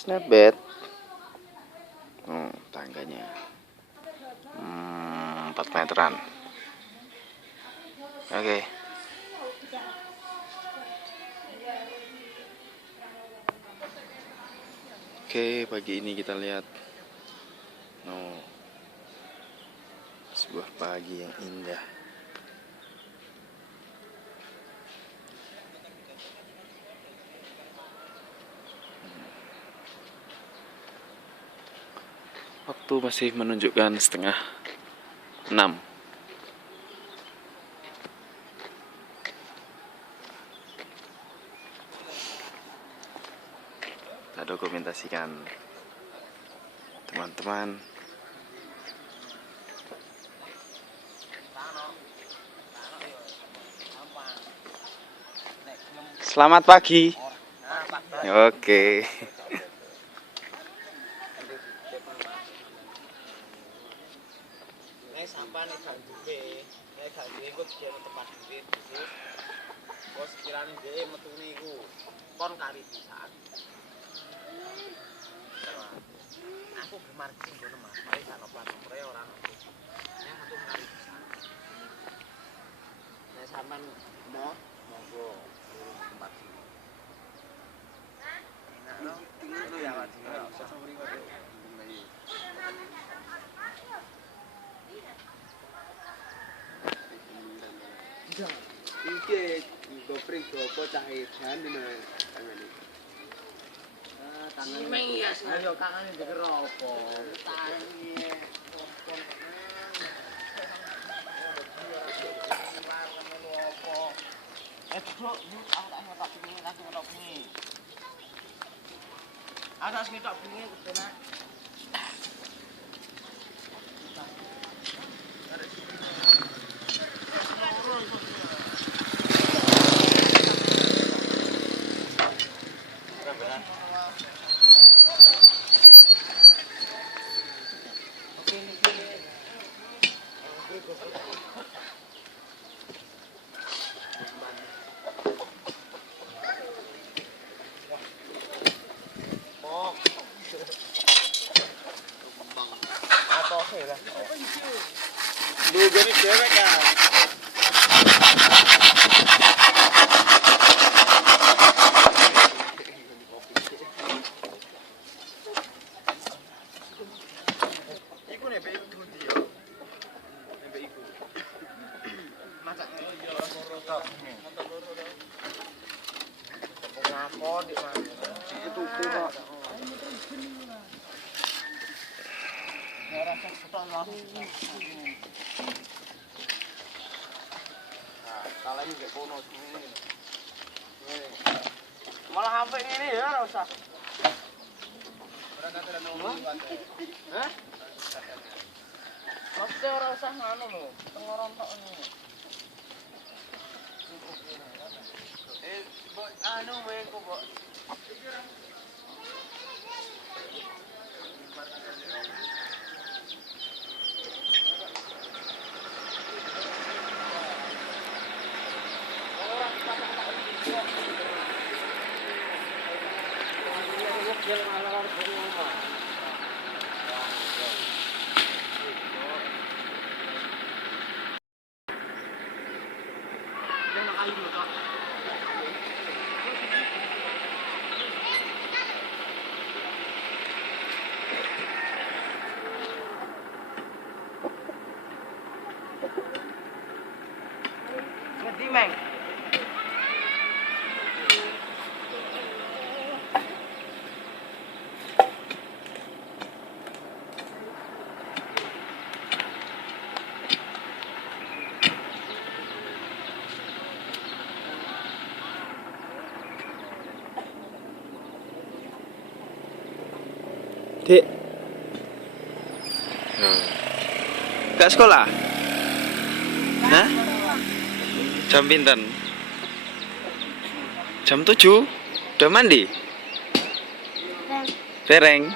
It's not bad. Oh, tangganya 4 meteran. Oke. Oke, pagi ini kita lihat sebuah pagi yang indah. Waktu masih menunjukkan 5:30. Kita dokumentasikan teman-teman. Selamat pagi. Oke. Sampah nih gak duwe, gak duwe kok dia tempat duwe khusus. Kok sekiranya dia metune iku kon kari pisan. Aku gemar sing ngono Mas, mari sak plat nomore ora ono. Nek metu kari pisan. Nek sampean mau monggo tempat sini. Enak lho, tinggal ya Pak. Iki gopring gopo cah edan dene tangane. Tangan meng ya, ayo kangane dikira apa? Tangi. Bro, yuk aku tak ngetok bingi, aku ngetok bingi. Aku tak ngetok bingi kudune. Lu jadi cewek kan? Iku nek pe iku dia. Nek pe iku. Masak yo rotok. Motor loro to. Ngapon dik Mas. Itu kok. Ya rasa setok lah. Kalau ini gak bonus ini. Malah sampai ini ya ora usah. Ora kate nang hah? Mesti ora usah ngono lho, tengorontok ini. Mbok anu mengko mbok. Ngerti, Meng? Dik. Gak sekolah? Hah? Jam pinten? Jam 7? Udah mandi? Bereng.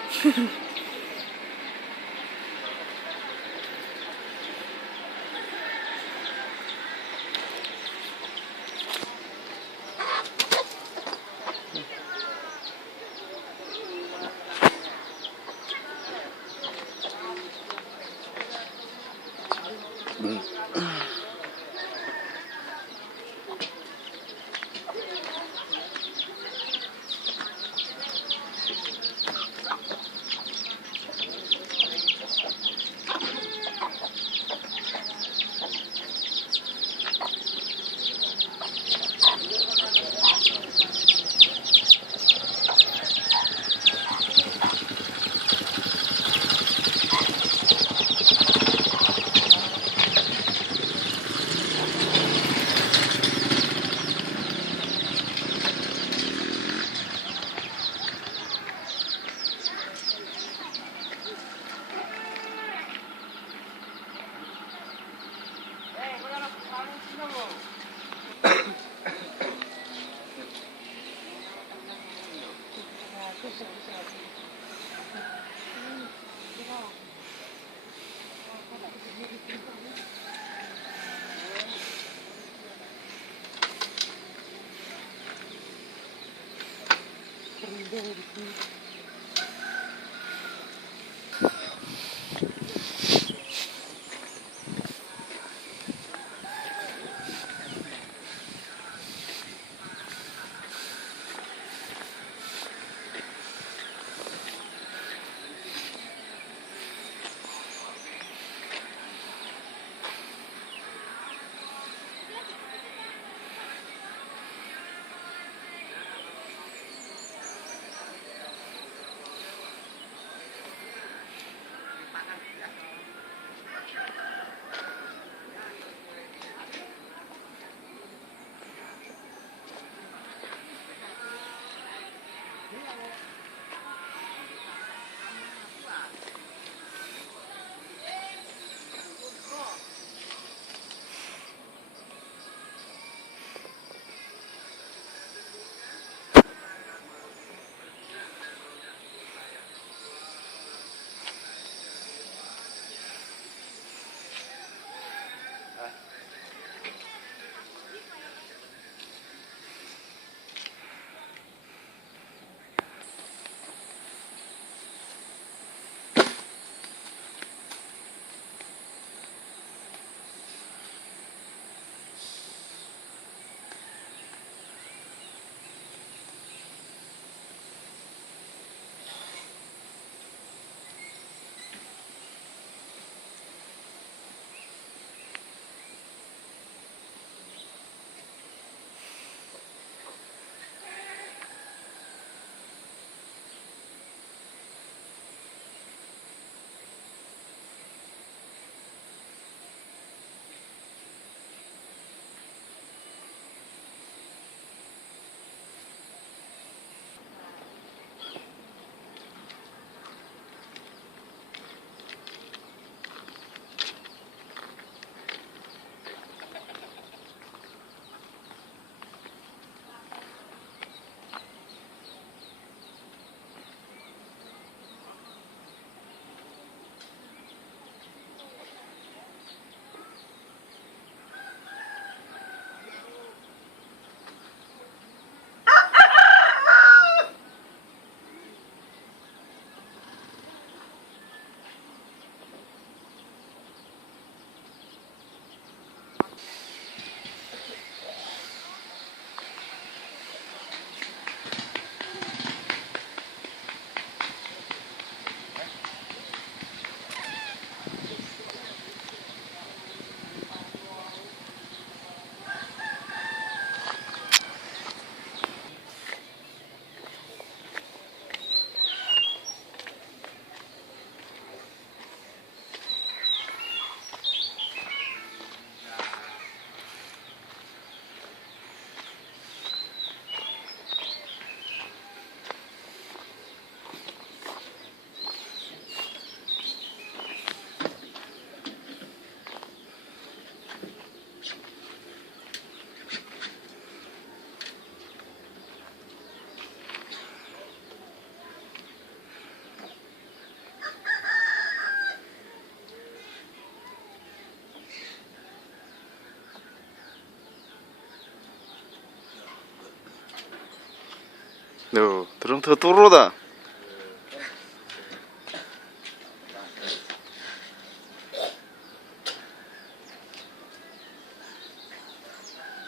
Loh, durung turu ta?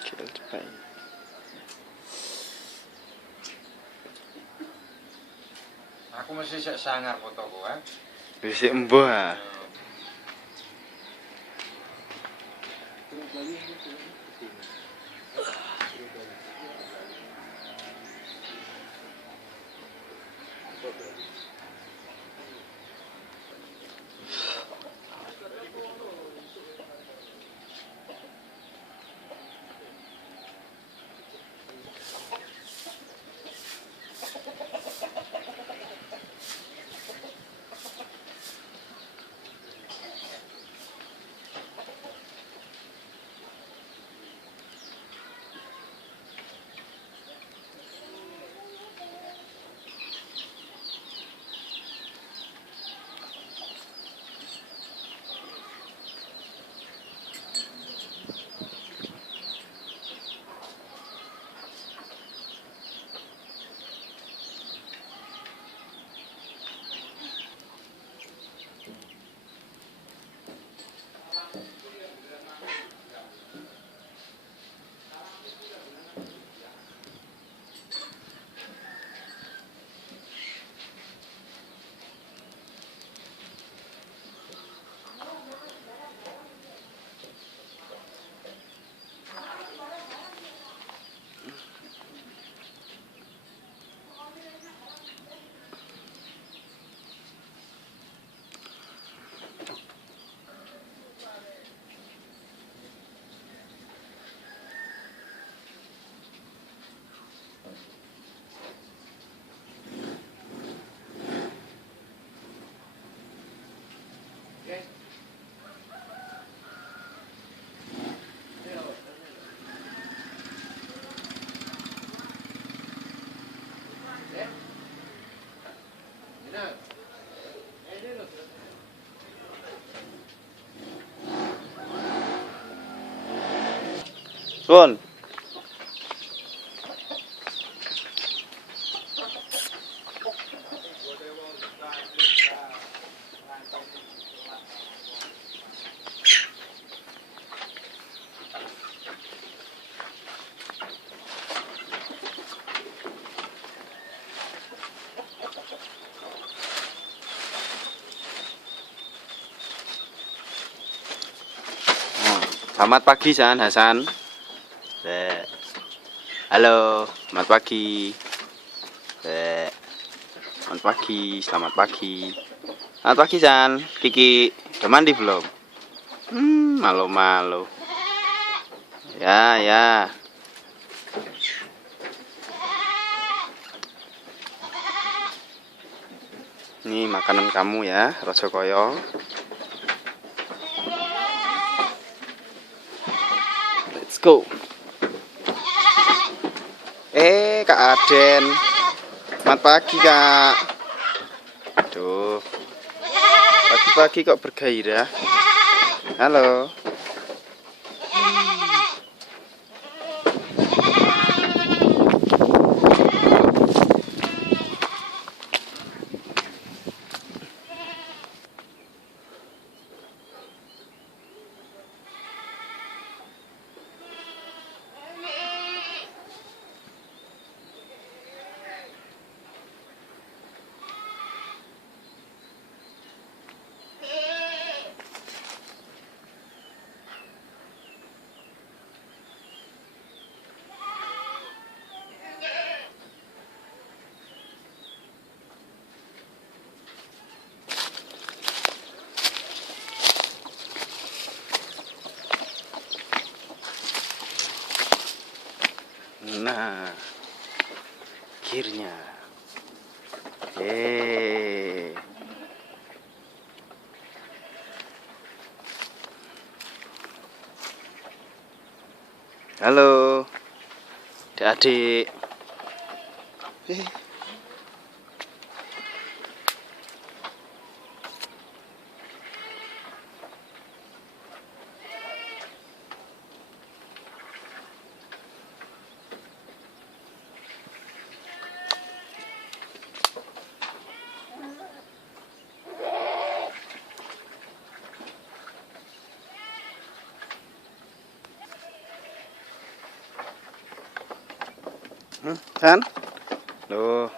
Kira cepet. Aku mesti sik sangar fotoku, Wis mbah. Suwun. Selamat pagi San Hasan. Halo, selamat pagi. Selamat pagi, selamat pagi. Selamat pagi San. Kiki, udah mandi belum? Malu-malu. Ya, ya. Ini makanan kamu ya, Rojo Koyo. Let's go. Kak Aden. Selamat pagi, Kak. Aduh. Pagi-pagi kok bergairah. Halo. Nah, akhirnya. Halo, adik-adik. San? Loh.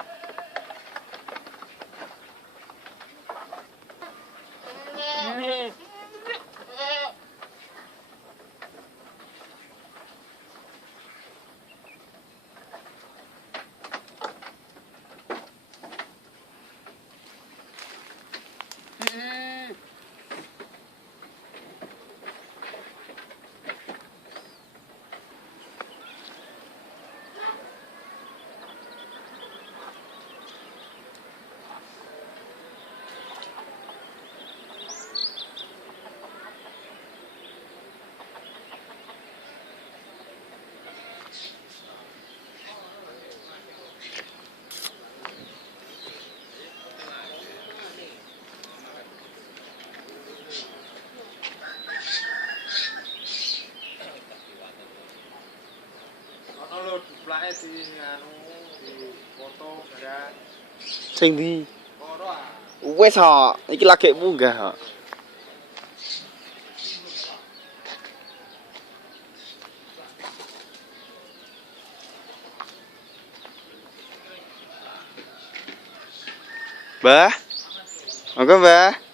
Duplake di anu di foto barang. Sing ndi? Ora. Wis kok, iki lagi munggah kok. Mbah. Monggo, Mbah.